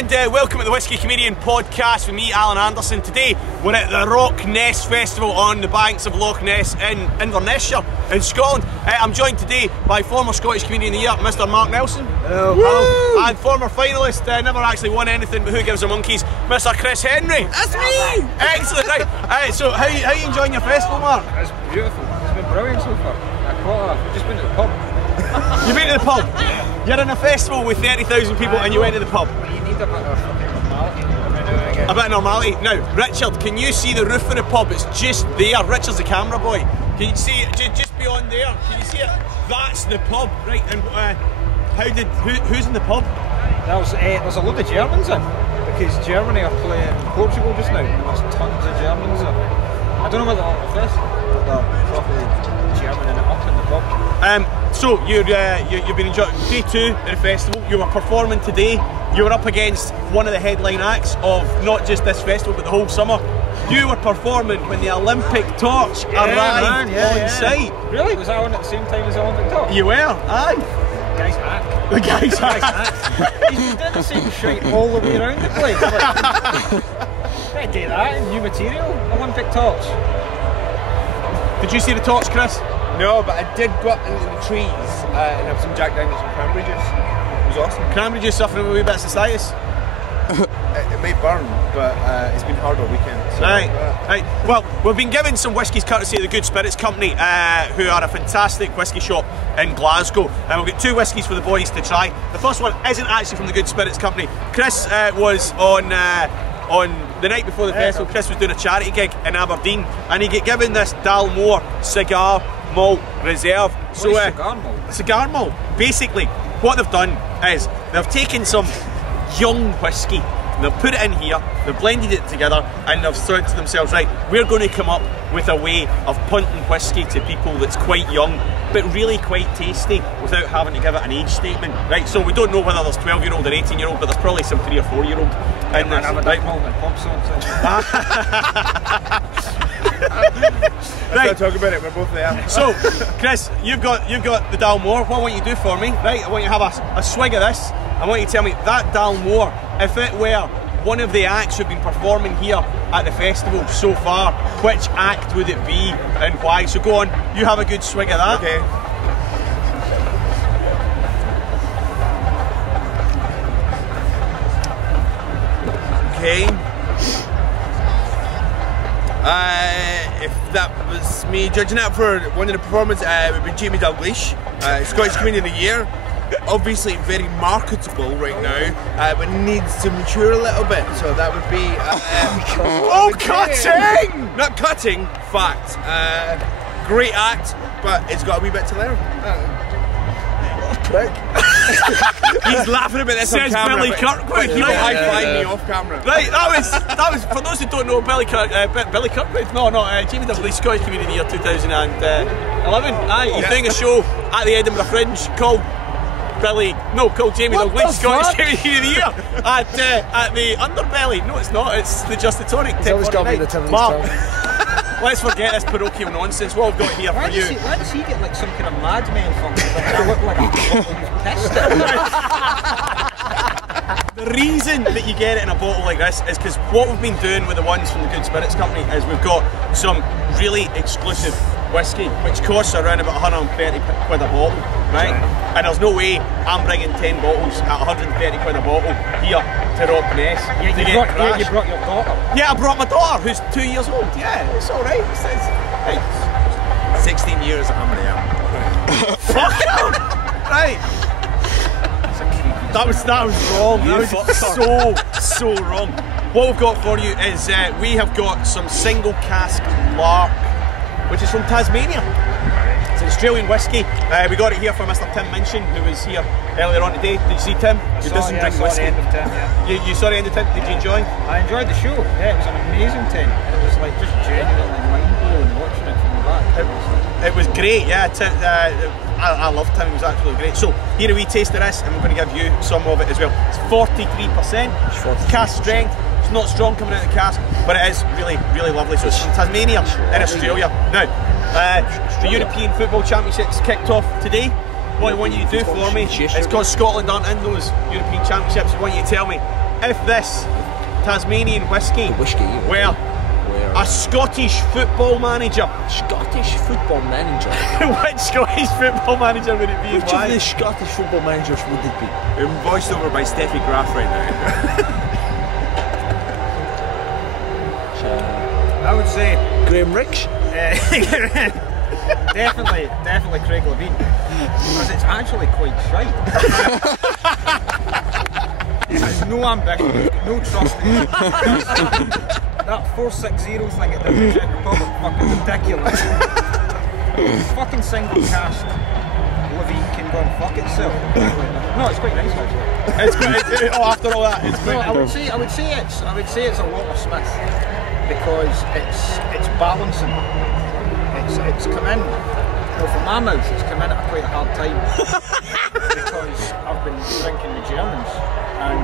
and welcome to the Whisky Comedian podcast with me, Alan Anderson. Today we're at the Rock Ness Festival on the banks of Loch Ness in Inverness-shire in Scotland. I'm joined today by former Scottish Comedian of the Year, Mr. Mark Nelson. Hello. And former finalist, never actually won anything, but who gives a monkeys, Mr. Chris Henry. That's me! Excellent, right. So how you enjoying your festival, Mark? It's beautiful. It's been brilliant so far. We've just been to the pub. You've been to the pub? You're in a festival with 30,000 people and you went to the pub? You need a bit of normality. A bit of normality. Now, Richard, can you see the roof of the pub? It's just there. Richard's the camera boy. Can you see it just beyond there? Can you see it? That's the pub, right? And who's in the pub? There's a load of Germans in, because Germany are playing Portugal just now, and there's tons of Germans in. I don't know whether they're on this, but they're properly German and up in the pub. So you've been enjoying day 2 at the festival. You were performing today. You were up against one of the headline acts of not just this festival but the whole summer. You were performing when the Olympic torch arrived on site. Really? Was I on at the same time as the Olympic torch? You were, aye. Guy's hack. The guy's hack. He's been doing the same shit all the way around the place. I do that in new material. Olympic torch. Did you see the torch, Chris? No, but I did go up into the trees and have some Jack Daniels and cranberry juice. It was awesome. Cranberry juice suffering with a wee bit of cystitis? It may burn, but it's been hard all weekend. So right. Well, we've been given some whiskies courtesy of the Good Spirits Company, who are a fantastic whisky shop in Glasgow. And we've got 2 whiskies for the boys to try. The first one isn't actually from the Good Spirits Company. Chris was on the night before the festival. Chris was doing a charity gig in Aberdeen, and he got given this Dalmore cigar malt reserve. So cigar malt? Cigar malt. Basically, what they've done is they've taken some young whiskey and they've put it in here, they've blended it together, and they've thought to themselves, right, we're going to come up with a way of punting whiskey to people that's quite young but really quite tasty without having to give it an age statement, right? So we don't know whether there's 12-year-old or 18-year-old, but there's probably some 3 or 4-year-old in this, right? Right. Talk about it. We're both there. So, Chris, you've got the Dalmore. What I want you to do for me, right? I want you to have a swig of this. I want you to tell me that Dalmore, if it were one of the acts who've been performing here at the festival so far, which act would it be and why? So go on, you have a good swig of that. Okay. Okay. If that was me judging that for one of the performances, it would be Jamie Dalglish, Scottish Comedian of the Year. Obviously very marketable right now, but needs to mature a little bit, so that would be cutting! Not cutting, fact. Great act, but it's got a wee bit to learn. He's laughing about this Says on camera. Billy Kirkwood. He will high-five me off camera. Right, that was for those who don't know, Billy Kirkwood. No, Jamie Dalglish, Scottish Comedian of the Year 2011. Aye, he's doing a show at the Edinburgh Fringe called Jamie Dalglish, Scottish Comedian of the Year at the Underbelly. No, it's not. It's the Justatoric. He's always got to be the tip of his tongue. Let's forget this parochial nonsense. What I've got here for you. Why does he get like some kind of madman function? Like, I look like he's pissed. The reason that you get it in a bottle like this is because what we've been doing with the ones from the Good Spirits Company is we've got some really exclusive whiskey which costs around about 130 quid a bottle, right? And there's no way I'm bringing 10 bottles at 130 quid a bottle here to Rock Ness to get crashed. You brought your daughter? Yeah, I brought my daughter who's 2 years old. Yeah, it's alright. It's 16 years I'm there. fuck him! Right. That was wrong. That was so wrong. What we've got for you is we have got some single cask Lark, which is from Tasmania. It's an Australian whiskey. We got it here from Mr. Tim Minchin, who was here earlier on today. Did you see Tim? Who doesn't drink whiskey. I saw the end of Tim, yeah. You saw the end of Tim? Did you enjoy? I enjoyed the show. Yeah, it was an amazing Tim. It was like just genuinely mind-blowing watching it from the back. It was great, yeah. Tim, I loved Tim, it was absolutely great. So, here a wee taste of this, and we're going to give you some of it as well. It's 43%, cask strength. It's not strong coming out of the cask, but it is really, really lovely. So it's from Tasmania in Australia. Now, the European Football Championships kicked off today. What I want you to do for me, it's got Scotland aren't in those European Championships. I want you to tell me if this Tasmanian whiskey were a Scottish football manager? Scottish football manager? Which Scottish football manager would it be? Which of the Scottish football managers would it be? Voiced over by Steffi Graf right now. I would say Graham Ricks? definitely Craig Levine, because it's actually quite shite. It has no ambition, no trust in it. That 460 thing it did in the Czech Republic, fucking ridiculous. Fucking single cast Levine can go and fuck itself. No, it's quite nice actually. It's quite, after all that, it's quite. No, I would say it's a Walter Smith, because it's balancing. It's come in. Well, for my mouth, it's come in at quite a hard time because I've been drinking the Germans and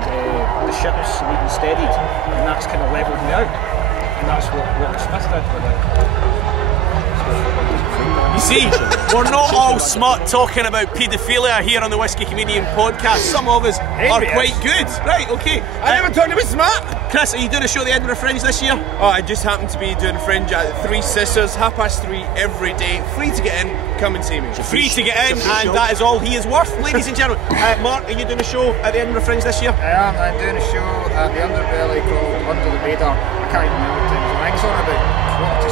the ship's leaving steadied, and that's kind of levelled me out, and that's what Smith did with it. You see, we're not all smart talking about paedophilia here on the Whisky Comedian podcast. Some of us are quite good. Right, okay. I never talked about smart. Chris, are you doing a show at the Edinburgh Fringe this year? Oh, I just happen to be doing Fringe at Three Sisters, 3:30 every day. Free to get in, come and see me. Free to get in, and that is all he is worth, ladies and gentlemen. Mark, are you doing a show at the Edinburgh Fringe this year? I am. I'm doing a show at the Underbelly called Under the Radar. I can't even remember what time. I think it's on about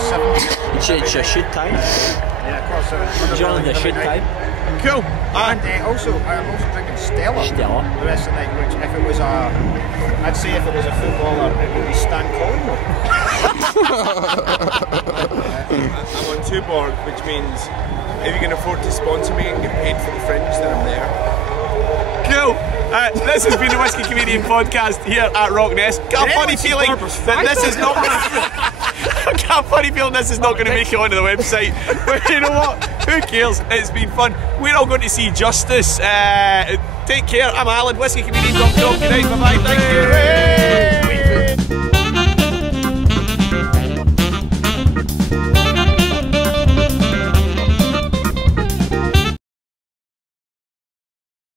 7. It's your shoot time. Yeah, of course. Join the shoot time. Cool. And I'm also drinking Stella. The rest of the night, which I'd say if it was a footballer, it would be Stan Collingwood. I'm on 2 board, which means if you can afford to sponsor me and get paid for the Fringe, then I'm there. Cool. This has been the Whisky Comedian podcast here at Rockness. Got a funny feeling that this is not got a funny feeling this is not going to make it onto the website. But you know what? Who cares? It's been fun. We're all going to see justice. Take care. I'm Alan, whiskeycomedian.com. Good night. Bye-bye. Thank you.